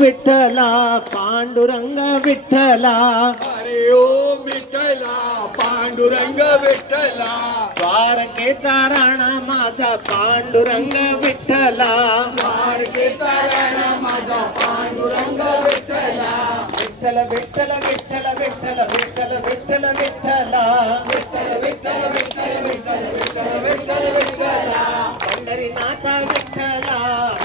विठ्ठला पांडुरंग विठ्ठला हरी ओम विठ्ठला पांडुरंग विठ्ठला द्वारकेचा राणा माझा पांडुरंग विठ्ठला द्वारकेचा राणा माझा पांडुरंग विठ्ठला विठ्ठल विठ्ठल विठ्ठल विठ्ठल विठ्ठल विठ्ठल विठ्ठला विठ्ठल विठ्ठल विठ्ठल विठ्ठल विठ्ठल विठ्ठल विठ्ठला पंढरीनाथा विठ्ठला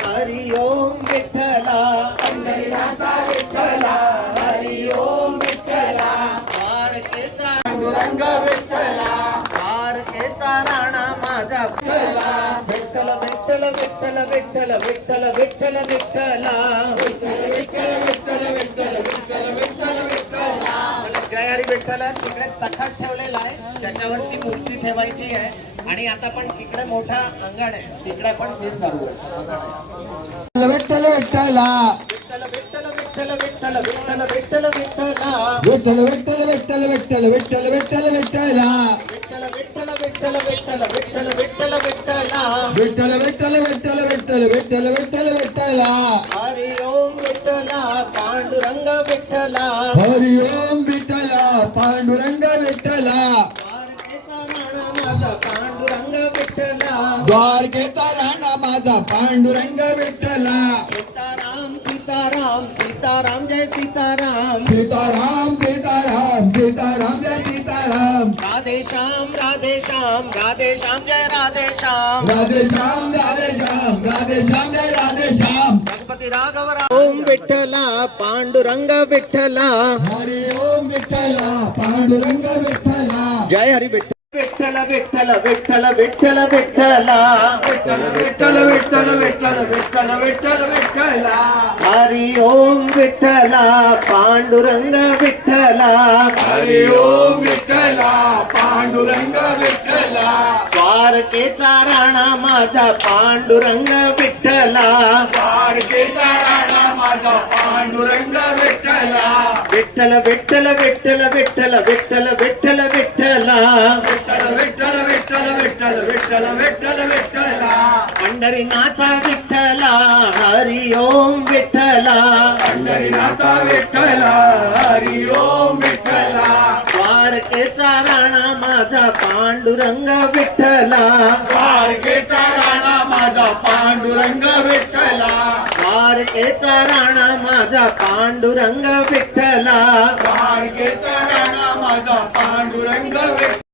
हरी ओम विठ्ठला पंढरीनाथा विठ्ठला हरी ओम विठ्ठला द्वारकेचा पांडुरंग विठ्ठला द्वारकेचा राणा माझा विठ्ठल विठ्ठल विठ्ठल विठ्ठल विठ्ठल विठ्ठल विठ्ठला जय हरी विठ्ठल. तिकडे तखाट ठेवलेला आहे त्याच्यावरती मूर्ती ठेवायची आहे आणि आता पण तिकडे मोठा अंगण आहे तिकडे पण तेच दारूया. विठ्ठल विठ्ठला विठ्ठल विठ्ठल विठ्ठल विठ्ठल विठ्ठल विठ्ठल विठ्ठला विठ्ठल विठ्ठल विठ्ठल विठ्ठल विठ्ठल विठ्ठल विठ्ठला विठ्ठल विठ्ठल विठ्ठल विठ्ठल विठ्ठल विठ्ठल विठ्ठला विठ्ठल विठ्ठल विठ्ठल विठ्ठल विठ्ठल विठ्ठल विठ्ठला हरी ओम विठ्ठला पांडुरंग विठ्ठला हरी ओम विठ्ठला पांडुरंग विठ्ठला द्वारकेचा राणा माझा पांडुरंग विठ्ठला द्वारकेचा राणा माझा पांडुरंग विठ्ठला सीताराम सीताराम सीताराम जय सीताराम सीताराम सीताराम सीताराम जय सीताराम राधेश्याम राधेश्याम राधेश्याम जय राधेश्याम राधेश्याम राधेश्याम राधेश्याम जय राधेश्याम गणपती राघव ओम विठ्ठला पांडुरंग विठ्ठला हरी ओम विठ्ठला पांडुरंग विठ्ठला जय हरी विठ्ठल विठ्ठल विठ्ठल विठ्ठल विठ्ठल विठ्ठला विठ्ठल विठ्ठल विठ्ठल विठ्ठल विठ्ठल विठ्ठल विठ्ठला हरी ओम विठ्ठला पांडुरंग विठ्ठला हरी ओम विठ्ठला पांडुरंग विठ्ठला द्वारकेचा राणा माझा पांडुरंग विठ्ठला द्वारकेचा राणा माझा पांडुरंग विठ्ठला विठ्ठल विठ्ठल विठ्ठल विठ्ठल विठ्ठल विठ्ठल विठ्ठला विठ्ठल विठ्ठल विठ्ठल विठ्ठल विठ्ठल विठ्ठल विठ्ठला पंढरीनाथा विठ्ठला हरी ओम विठ्ठला पंढरीनाथा विठ्ठला हरी ओम विठ्ठला द्वारकेचा राणा माझा पांडुरंग विठ्ठला द्वारकेचा राणा माझा पांडुरंग विठ्ठला द्वारकेचा राणा माझा पांडुरंग विठ्ठला द्वारकेचा राणा माझा पांडुरंग विठ्ठला